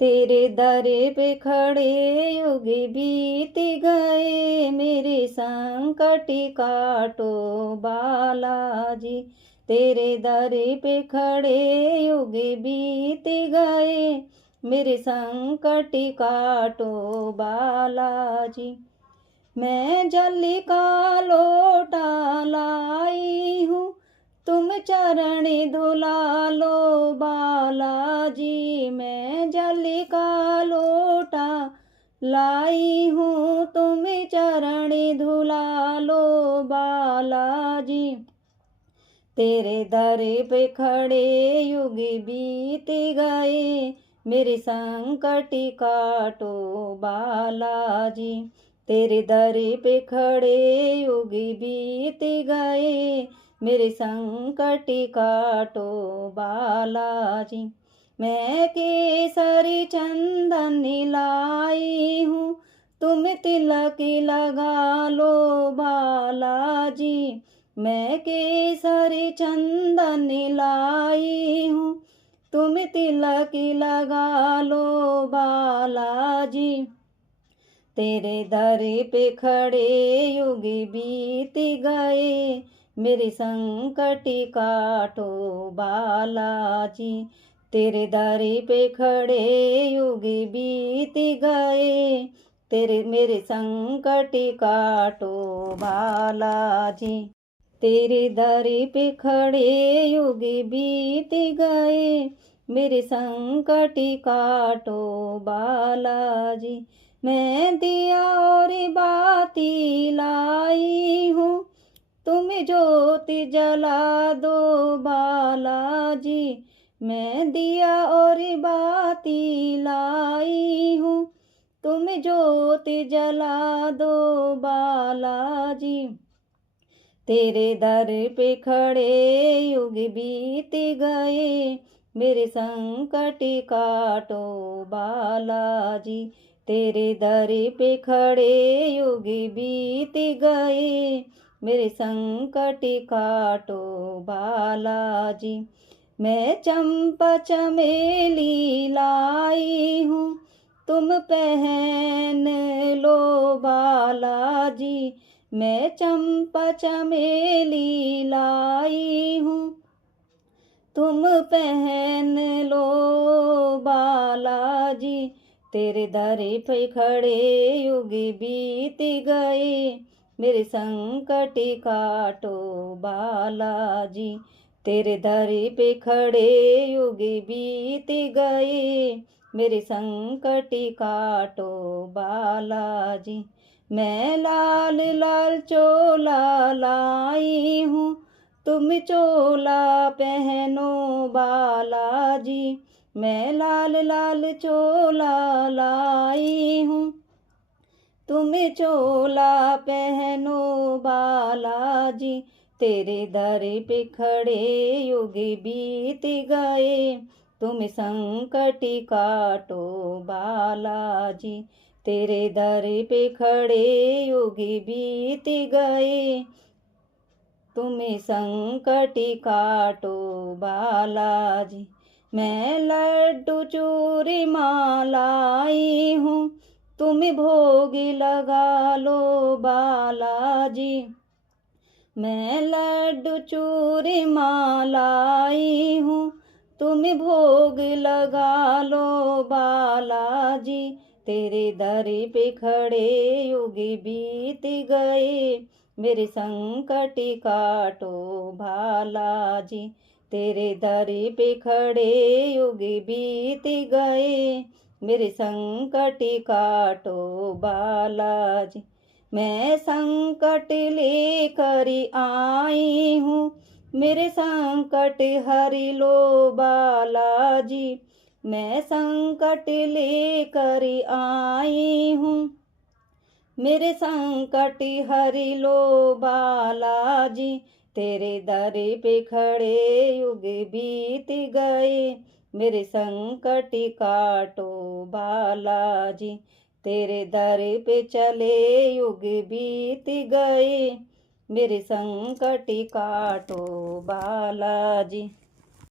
तेरे दर पे खड़े युग बीत गए, मेरे संकट काटो बालाजी। तेरे दर पे खड़े युग बीत गए, मेरे संकट काटो बालाजी। मैं जल का लोटा लाई हूँ, तुम चरण धुला लो बालाजी। मैं जल का लोटा लाई हूँ, तुम चरण धुला लो बालाजी। तेरे दर पे खड़े युग बीत गए, मेरे संकट काटो बालाजी। तेरे दर पे खड़े युग बीत गए, मेरे संकट काटो बालाजी। मैं केसरी चंदन लाई हूँ, तुम तिलक लगा लो बालाजी। मैं केसरी चंदन लाई हूँ, तुम तिलक लगा लो बालाजी। तेरे दर पे खड़े युग बीत गए, मेरे संकट काटो बालाजी। तेरे दर पे खड़े युग बीत गए, तेरे मेरे संकट काटो बालाजी। तेरे दर पे खड़े युग बीत गए, मेरे संकट काटो बालाजी। मैं दिया और बाती लाई हूँ, तुम ज्योति जला दो बालाजी। मैं दिया और बाती लाई हूँ, तुम ज्योति जला दो बालाजी। तेरे दर पे खड़े युग बीत गए, मेरे संकट काटो बालाजी। तेरे दर पे खड़े युग बीत गए, मेरे संकट काटो बालाजी। मैं चंपा चमेली लाई हूँ, तुम पहन लो बालाजी। मैं चंपा चमेली लाई हूँ, तुम पहन लो बालाजी। तेरे दर पे खड़े युग बीत गए, मेरे संकट काटो बालाजी। तेरे दर पे खड़े युग बीत गए, मेरे संकट काटो बालाजी। मैं लाल लाल चोला लाई हूँ, तुम चोला पहनो बालाजी। मैं लाल लाल चोला लाई हूँ, तुम चोला पहनो बालाजी। तेरे दर पे खड़े युग बीत गए, तुम संकट काटो बालाजी। तेरे दर पे खड़े युग बीत गए, तुम संकट काटो बालाजी। मैं लड्डू चूरी लाई हूँ, तुम भोग लगा लो बालाजी। मैं लड्डू चूरी लाई हूँ, तुम भोग लगा लो बालाजी। तेरे दर पे खड़े युग बीत गए, मेरे संकट काटो बालाजी। तेरे दर पे खड़े युग बीत गए, मेरे संकट काटो बालाजी। मैं संकट लेकर आई हूँ, मेरे संकट हरि लो बालाजी। मैं संकट लेकर आई हूँ, मेरे संकट हरि लो बालाजी। तेरे दर पे खड़े युग बीत गए, मेरे संकट काटो बालाजी। तेरे दर पे चले युग बीत गए, मेरे संकट काटो बालाजी।